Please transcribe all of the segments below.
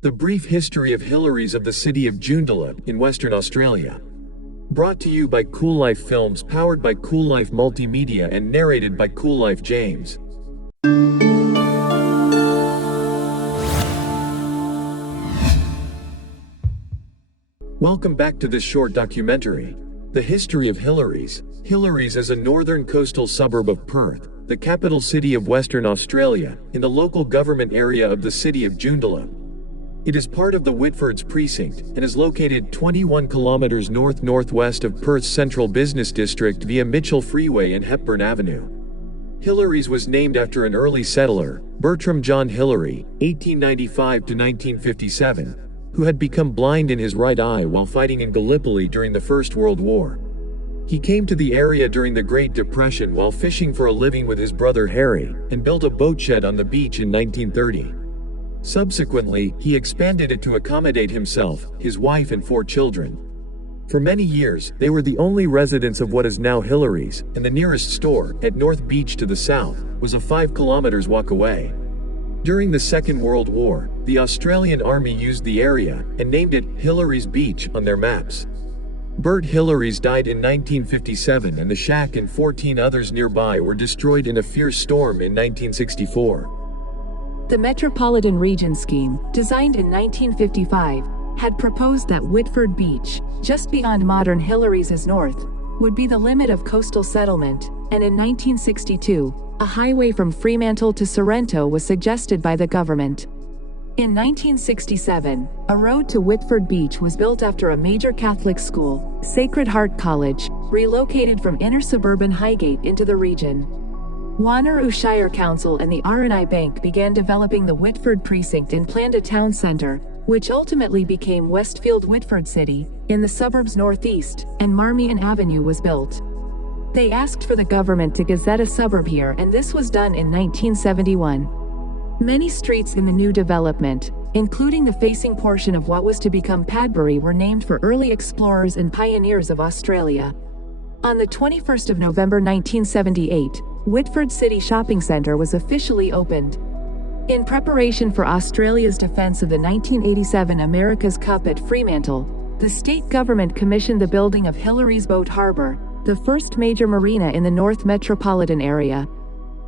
The Brief History of Hillary's of the City of Joondalup in Western Australia. Brought to you by Koollife Films, powered by Koollife Multimedia and narrated by Koollife James. Welcome back to this short documentary. The History of Hillary's. Hillary's is a northern coastal suburb of Perth, the capital city of Western Australia, in the local government area of the City of Joondalup. It is part of the Whitfords precinct, and is located 21 kilometers north-northwest of Perth's central business district via Mitchell Freeway and Hepburn Avenue. Hillary's was named after an early settler, Bertram John Hillary, 1895 to 1957, who had become blind in his right eye while fighting in Gallipoli during the First World War. He came to the area during the Great Depression while fishing for a living with his brother Harry, and built a boatshed on the beach in 1930. Subsequently, he expanded it to accommodate himself, his wife and 4 children. For many years, they were the only residents of what is now Hillary's, and the nearest store, at North Beach to the south, was a 5 kilometers walk away. During the Second World War, the Australian Army used the area, and named it Hillary's Beach on their maps. Bert Hillary's died in 1957 and the shack and 14 others nearby were destroyed in a fierce storm in 1964. The Metropolitan Region Scheme, designed in 1955, had proposed that Whitford Beach, just beyond modern Hillary's north, would be the limit of coastal settlement, and in 1962, a highway from Fremantle to Sorrento was suggested by the government. In 1967, a road to Whitford Beach was built after a major Catholic school, Sacred Heart College, relocated from inner suburban Highgate into the region. Wanneroo Shire Council and the R&I Bank began developing the Whitford precinct and planned a town centre, which ultimately became Westfield Whitford City, in the suburb's northeast, and Marmion Avenue was built. They asked for the government to gazette a suburb here, and this was done in 1971. Many streets in the new development, including the facing portion of what was to become Padbury, were named for early explorers and pioneers of Australia. On the 21st of November 1978, Whitford City Shopping Centre was officially opened. In preparation for Australia's defence of the 1987 America's Cup at Fremantle, the state government commissioned the building of Hillary's Boat Harbour, the first major marina in the North Metropolitan area.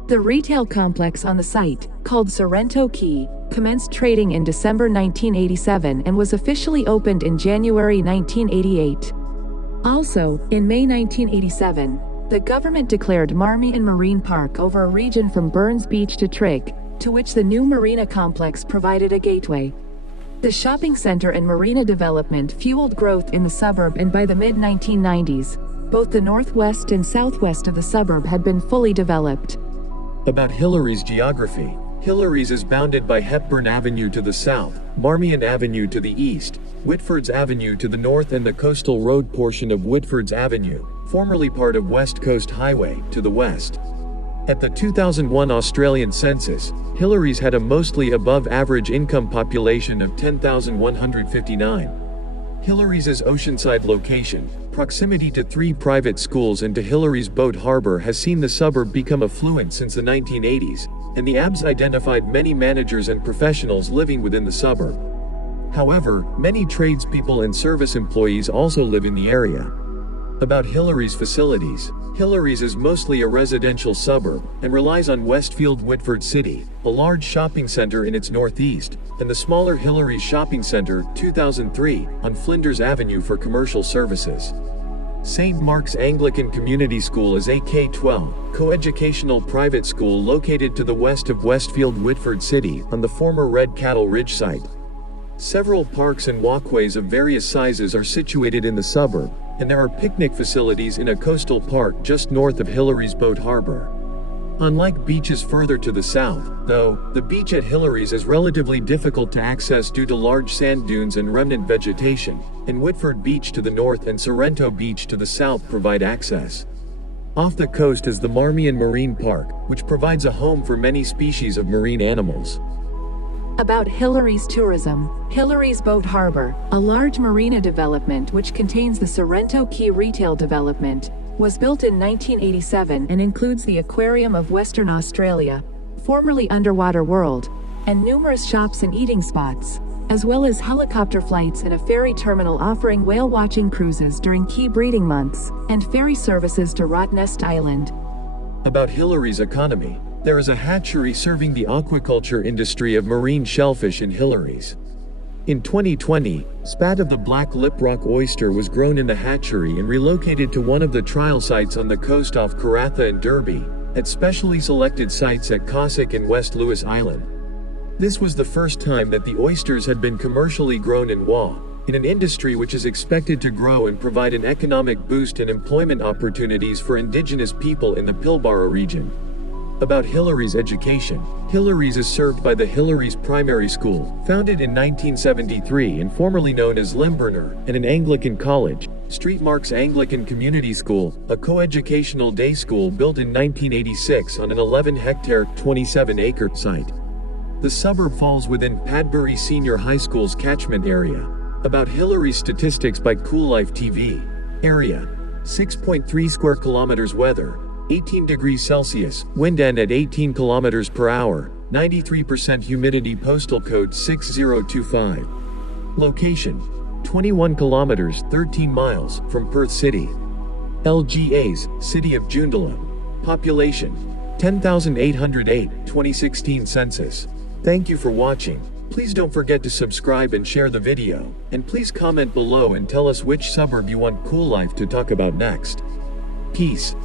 The retail complex on the site, called Sorrento Quay, commenced trading in December 1987 and was officially opened in January 1988. Also, in May 1987, the government declared Marmion Marine Park over a region from Burns Beach to Trigg, to which the new marina complex provided a gateway. The shopping centre and marina development fueled growth in the suburb, and by the mid-1990s, both the northwest and southwest of the suburb had been fully developed. About Hillary's geography. Hillary's is bounded by Hepburn Avenue to the south, Marmion Avenue to the east, Whitfords Avenue to the north, and the coastal road portion of Whitfords Avenue, formerly part of West Coast Highway, to the west. At the 2001 Australian census, Hillary's had a mostly above-average income population of 10,159. Hillary's oceanside location, proximity to 3 private schools and to Hillary's Boat Harbour has seen the suburb become affluent since the 1980s, and the ABS identified many managers and professionals living within the suburb. However, many tradespeople and service employees also live in the area. About Hillary's facilities. Hillary's is mostly a residential suburb, and relies on Westfield Whitford City, a large shopping centre in its northeast, and the smaller Hillary's Shopping Centre, 2003, on Flinders Avenue for commercial services. St. Mark's Anglican Community School is a K-12, coeducational private school located to the west of Westfield Whitford City, on the former Red Cattle Ridge site. Several parks and walkways of various sizes are situated in the suburb, and there are picnic facilities in a coastal park just north of Hillary's Boat Harbour. Unlike beaches further to the south, though, the beach at Hillary's is relatively difficult to access due to large sand dunes and remnant vegetation, and Whitford Beach to the north and Sorrento Beach to the south provide access. Off the coast is the Marmion Marine Park, which provides a home for many species of marine animals. About Hillary's tourism. Hillary's Boat Harbour, a large marina development which contains the Sorrento Quay retail development, was built in 1987 and includes the Aquarium of Western Australia, formerly Underwater World, and numerous shops and eating spots. as well as helicopter flights and a ferry terminal offering whale watching cruises during key breeding months, and ferry services to Rottnest Island. About Hillary's economy. There is a hatchery serving the aquaculture industry of marine shellfish in Hillary's. In 2020, spat of the black liprock oyster was grown in the hatchery and relocated to one of the trial sites on the coast off Karatha and Derby, at specially selected sites at Cossack and West Lewis Island. This was the first time that the oysters had been commercially grown in WA, in an industry which is expected to grow and provide an economic boost and employment opportunities for Indigenous people in the Pilbara region. About Hillary's education. Hillary's is served by the Hillary's Primary School, founded in 1973 and formerly known as Limburner, and an Anglican college, Street Marks Anglican Community School, a coeducational day school built in 1986 on an 11-hectare, 27-acre site. The suburb falls within Padbury Senior High School's catchment area. About Hillary's statistics by Koollife TV. Area: 6.3 square kilometers. Weather: 18 degrees Celsius, wind at 18 kilometers per hour, 93% humidity. Postal code 6025. Location: 21 kilometers, 13 miles, from Perth City. LGAs: City of Joondalup. Population: 10,808, 2016 census. Thank you for watching. Please don't forget to subscribe and share the video, and please comment below and tell us which suburb you want Koollife to talk about next. Peace.